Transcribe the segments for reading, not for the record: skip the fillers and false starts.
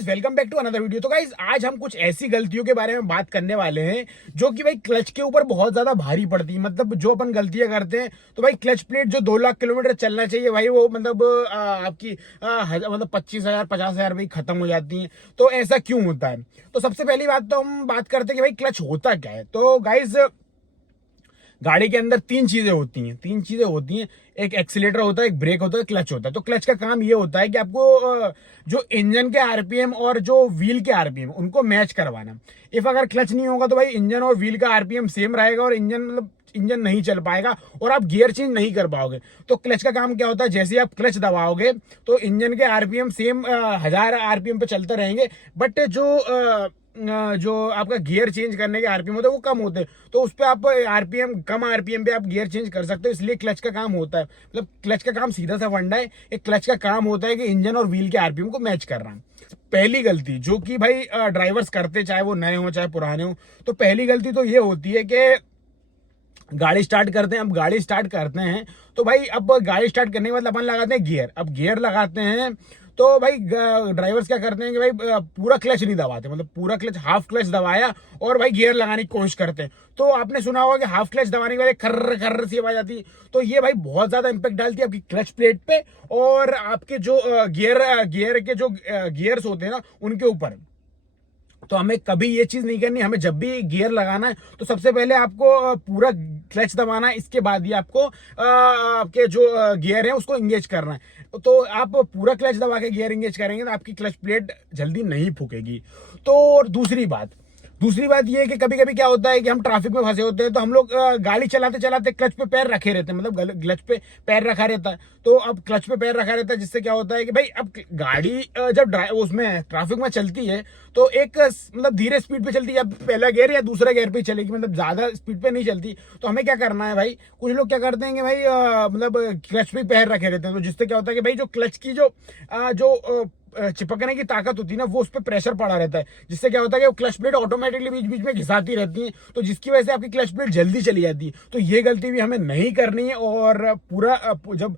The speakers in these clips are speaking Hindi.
Guys welcome back to another video. तो गाइज आज हम कुछ ऐसी गलतियों के बारे में बात करने वाले हैं जो कि भाई क्लच के ऊपर बहुत ज्यादा भारी पड़ती है। मतलब जो अपन गलतियां करते हैं तो भाई क्लच प्लेट जो 2 लाख किलोमीटर चलना चाहिए भाई वो मतलब आपकी मतलब 25,000 50,000 भाई खत्म हो जाती है। तो ऐसा क्यों होता है? तो सबसे पहली बात तो हम बात करते हैं कि भाई क्लच होता क्या है। तो गाइज गाड़ी के अंदर तीन चीजें होती हैं। एक एक्सीलेटर होता है, एक ब्रेक होता है, क्लच होता है। तो क्लच का काम ये होता है कि आपको जो इंजन के आरपीएम और जो व्हील के आरपीएम उनको मैच करवाना। इफ अगर क्लच नहीं होगा तो भाई इंजन और व्हील का आरपीएम सेम रहेगा और इंजन नहीं चल पाएगा और आप गियर चेंज नहीं कर पाओगे। तो क्लच का काम क्या होता है, जैसे आप क्लच दबाओगे तो इंजन के आरपीएम सेम 1000 आरपीएम पे चलते रहेंगे, बट जो आपका गियर चेंज करने के आरपीएम होते हैं वो कम होते हैं। तो उस पर आप कम आरपीएम पे आप गियर चेंज कर सकते हो। इसलिए क्लच का काम होता है, मतलब क्लच का काम सीधा सा फंडा है। एक क्लच का काम होता है कि इंजन और व्हील के आरपीएम को मैच करना। पहली गलती जो कि भाई ड्राइवर्स करते, चाहे वो नए हो चाहे पुराने हो, तो पहली गलती तो ये होती है कि गाड़ी स्टार्ट करते हैं। अब गाड़ी स्टार्ट करते हैं तो भाई अब गाड़ी स्टार्ट करने के बाद अपन लगाते हैं गियर। अब गियर लगाते हैं तो भाई ड्राइवर्स क्या करते हैं कि भाई पूरा क्लच नहीं दबाते, मतलब पूरा क्लच हाफ क्लच दबाया और भाई गियर लगाने की कोशिश करते हैं। तो आपने सुना होगा कि हाफ क्लच दबाने के बाद खर्र खर्र सी आवाज आती है। तो ये भाई बहुत ज्यादा इंपैक्ट डालती है आपकी क्लच प्लेट पे और आपके जो गियर के जो गियर्स होते हैं ना उनके ऊपर। तो हमें कभी ये चीज नहीं करनी। हमें जब भी गियर लगाना है तो सबसे पहले आपको पूरा क्लच दबाना है, इसके बाद ही आपको आपके जो गियर है उसको इंगेज करना है। तो आप पूरा क्लच दबा के गियर इंगेज करेंगे तो आपकी क्लच प्लेट जल्दी नहीं फूकेगी। तो और दूसरी बात ये है कि कभी कभी क्या होता है कि हम ट्रैफिक में फंसे होते हैं तो हम लोग गाड़ी चलाते चलाते क्लच पे पैर रखे रहते हैं, मतलब क्लच पे पैर रखा रहता है। तो अब क्लच पे पैर रखा रहता है जिससे क्या होता है कि भाई अब गाड़ी जब उसमें ट्रैफिक में चलती है तो एक मतलब धीरे स्पीड पे चलती है, अब पहला गियर या दूसरा गियर पे चलेगी, मतलब ज्यादा स्पीड पे नहीं चलती। तो हमें क्या करना है भाई, कुछ लोग क्या करते हैं कि भाई मतलब क्लच पे पैर रखे रहते हैं। तो जिससे क्या होता है कि भाई जो क्लच की जो चिपकने की ताकत होती है ना वो उस पर प्रेशर पड़ा रहता है, जिससे क्या होता है कि वो क्लच प्लेट ऑटोमेटिकली बीच बीच में घिसाती रहती है। तो जिसकी वजह से आपकी क्लच प्लेट जल्दी चली जाती है। तो ये गलती भी हमें नहीं करनी है। और पूरा जब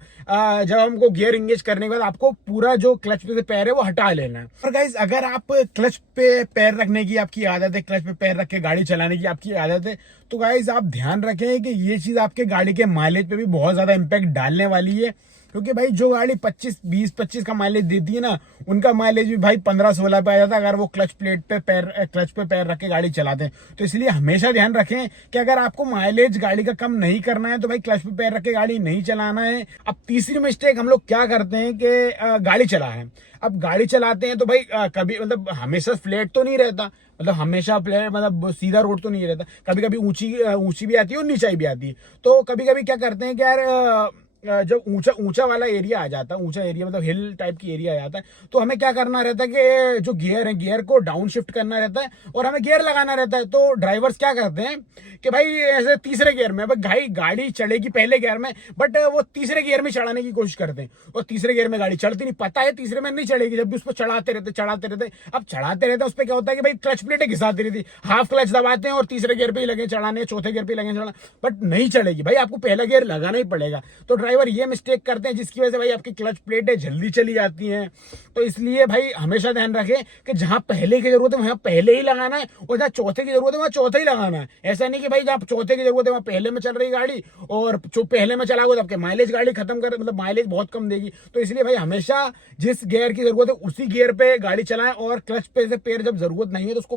हमको गियर इंगेज करने के बाद आपको पूरा जो क्लच पे से पैर है वो हटा लेना है। और गाइज अगर आप क्लच पे पैर रखने की आपकी आदत है, क्लच पे पैर रख के गाड़ी चलाने की आपकी आदत है, तो गाइज आप ध्यान रखें कि ये चीज आपके गाड़ी के माइलेज पे भी बहुत ज्यादा इंपैक्ट डालने वाली है। क्योंकि भाई जो गाड़ी 20-25 का माइलेज देती है ना उनका माइलेज भी भाई 15-16 पे आ जाता है अगर वो क्लच पे पैर रख के गाड़ी चलाते हैं। तो इसलिए हमेशा ध्यान रखें कि अगर आपको माइलेज गाड़ी का कम नहीं करना है तो भाई क्लच पे पैर रख के गाड़ी नहीं चलाना है। अब तीसरी मिस्टेक हम लोग क्या करते हैं कि गाड़ी चला है, अब गाड़ी चलाते हैं तो भाई कभी मतलब हमेशा फ्लैट तो नहीं रहता, मतलब हमेशा फ्लैट मतलब सीधा रोड तो नहीं रहता, कभी कभी ऊंची भी आती है और नीचाई भी आती है। तो कभी कभी क्या करते हैं कि यार जब ऊंचा वाला एरिया आ जाता है, ऊंचा एरिया मतलब हिल टाइप की एरिया आ जाता है, तो हमें क्या करना रहता है कि जो गियर है गियर को डाउन शिफ्ट करना रहता है और हमें गियर लगाना रहता है। तो ड्राइवर्स क्या करते हैं कि भाई ऐसे तीसरे गियर में भाई गाड़ी चढ़ेगी पहले गियर में, बट वो तीसरे गियर में चढ़ाने की कोशिश करते हैं और तीसरे गियर में गाड़ी चढ़ती नहीं, पता है तीसरे में नहीं चढ़ेगी, जब भी उस पर चढ़ाते रहते। अब चढ़ाते रहते उस पर क्या होता है कि भाई क्लच प्लेटें घिसाती रहती, हाफ क्लच दबाते हैं और तीसरे गियर पे ही लगे चढ़ाने, चौथे गियर पे लगे चढ़ाना, बट नहीं चढ़ेगी। भाई आपको पहला गियर लगाना ही पड़ेगा। तो ड्राइवर ये मिस्टेक करते हैं जिसकी वजह से भाई आपकी क्लच प्लेटें जल्दी चली जाती हैं। तो इसलिए भाई हमेशा ध्यान रखें कि जहां पहले की जरूरत है वहां पहले ही लगाना है और जहां चौथे की जरूरत है वहां चौथा ही लगाना है। ऐसा नहीं कि भाई जहां चौथे की जरूरत है वहां पहले में चल रही गाड़ी और जो पहले में चलाओगे तो आपके माइलेज गाड़ी खत्म कर मतलब माइलेज बहुत कम देगी। तो इसलिए भाई हमेशा जिस गियर की जरूरत है उसी गियर पे गाड़ी चलाएं और क्लच पे से पैर जब जरूरत नहीं है तो उसको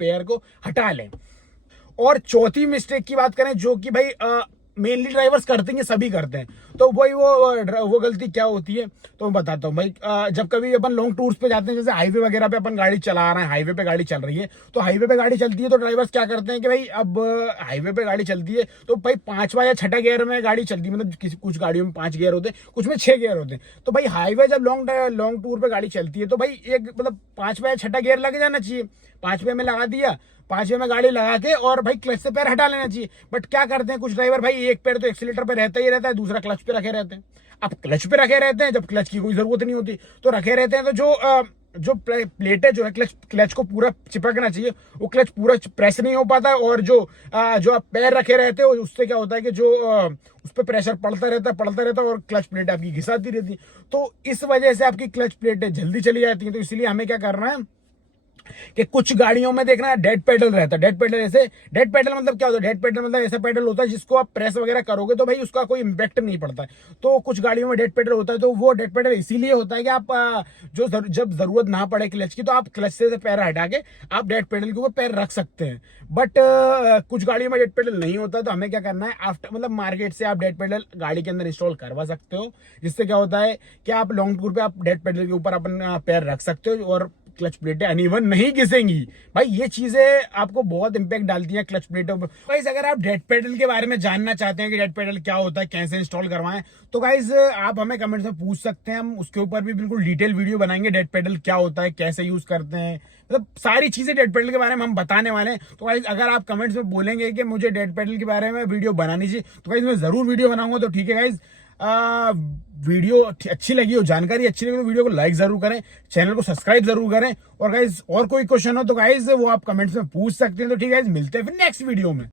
पैर को हटा लें। और चौथी मिस्टेक की बात करें जो कि भाई मेनली ड्राइवर्स करते हैं, सभी करते हैं, तो भाई वो गलती क्या होती है तो मैं बताता हूँ भाई। जब कभी अपन लॉन्ग टूर्स पे जाते हैं, जैसे हाईवे वगैरह पे अपन गाड़ी चला रहे हैं, हाईवे पे गाड़ी चल रही है, तो हाईवे पे गाड़ी चलती है तो ड्राइवर्स क्या करते हैं कि भाई अब हाईवे पे गाड़ी चलती है तो भाई 5वां या 6ठा गियर में गाड़ी चलती है, मतलब कुछ गाड़ियों में 5 गियर होते हैं, कुछ में 6 गियर होते हैं। तो भाई हाईवे जब लॉन्ग टूर पे गाड़ी चलती है तो भाई एक मतलब 5वां या 6ठा गियर लग जाना चाहिए। 5वें में लगा दिया, 5वें में गाड़ी लगा के और भाई क्लच से पैर हटा लेना चाहिए। बट क्या करते हैं कुछ ड्राइवर, भाई एक पैर तो एक्सीलेटर पे रहता ही रहता है, दूसरा क्लच पे रखे रहते हैं। अब क्लच पे रखे रहते हैं जब क्लच की कोई जरूरत नहीं होती, तो रखे रहते हैं। तो जो जो प्लेट है जो है क्लच को पूरा चिपकना चाहिए, वो क्लच पूरा प्रेस नहीं हो पाता, और जो आप पैर रखे रहते हो उससे क्या होता है कि जो उस पर प्रेशर पड़ता रहता है और क्लच प्लेट आपकी घिसाती रहती है। तो इस वजह से आपकी क्लच प्लेटें जल्दी चली जाती हैं। तो इसलिए हमें क्या करना है कि कुछ गाड़ियों में देखना है डेड पेडल रहता है। डेड पेडल ऐसे, डेड पेडल मतलब क्या होता है, डेड पेडल मतलब ऐसा पेडल होता है जिसको आप प्रेस वगैरह करोगे तो भाई उसका कोई इंपैक्ट नहीं पड़ता है। तो कुछ गाड़ियों में डेड पेडल होता है, तो वो डेड पेडल इसीलिए होता है कि आप जब जरूरत ना पड़े क्लच की, तो आप क्लच से पैर हटा के आप डेड पेडल के ऊपर पैर रख सकते हैं। बट कुछ गाड़ियों में डेड पेडल नहीं होता, तो हमें क्या करना है, आफ्टर मतलब मार्केट से आप डेड पेडल गाड़ी के अंदर इंस्टॉल करवा सकते हो, जिससे क्या होता है कि आप लॉन्ग टूर पे आप डेड पेडल के ऊपर अपन पैर रख सकते हो और क्लच प्लेटें अनइवन नहीं घिसेंगी। भाई ये चीजें आपको बहुत इंपैक्ट डालती हैं क्लच प्लेटों पर। गाइस अगर आप डेड पेडल के बारे में जानना चाहते हैं कि डेड पेडल क्या होता है, कैसे इंस्टॉल करवाएं, तो गाइस आप हमें कमेंट्स में पूछ सकते हैं, हम उसके ऊपर भी बिल्कुल डिटेल वीडियो बनाएंगे। डेड पेडल क्या होता है, कैसे यूज करते हैं, मतलब सारी चीजें डेड पेडल के बारे में हम बताने वाले हैं। तो गाइस अगर आप कमेंट्स में बोलेंगे कि मुझे डेड पेडल के बारे में वीडियो बनानी चाहिए, तो गाइस मैं जरूर वीडियो बनाऊंगा। तो ठीक है गाइस, वीडियो अच्छी लगी हो, जानकारी अच्छी लगी तो वीडियो को लाइक जरूर करें, चैनल को सब्सक्राइब जरूर करें। और गाइस और कोई क्वेश्चन हो तो गाइस वो आप कमेंट्स में पूछ सकते हैं। तो ठीक है गाइस, मिलते हैं फिर नेक्स्ट वीडियो में।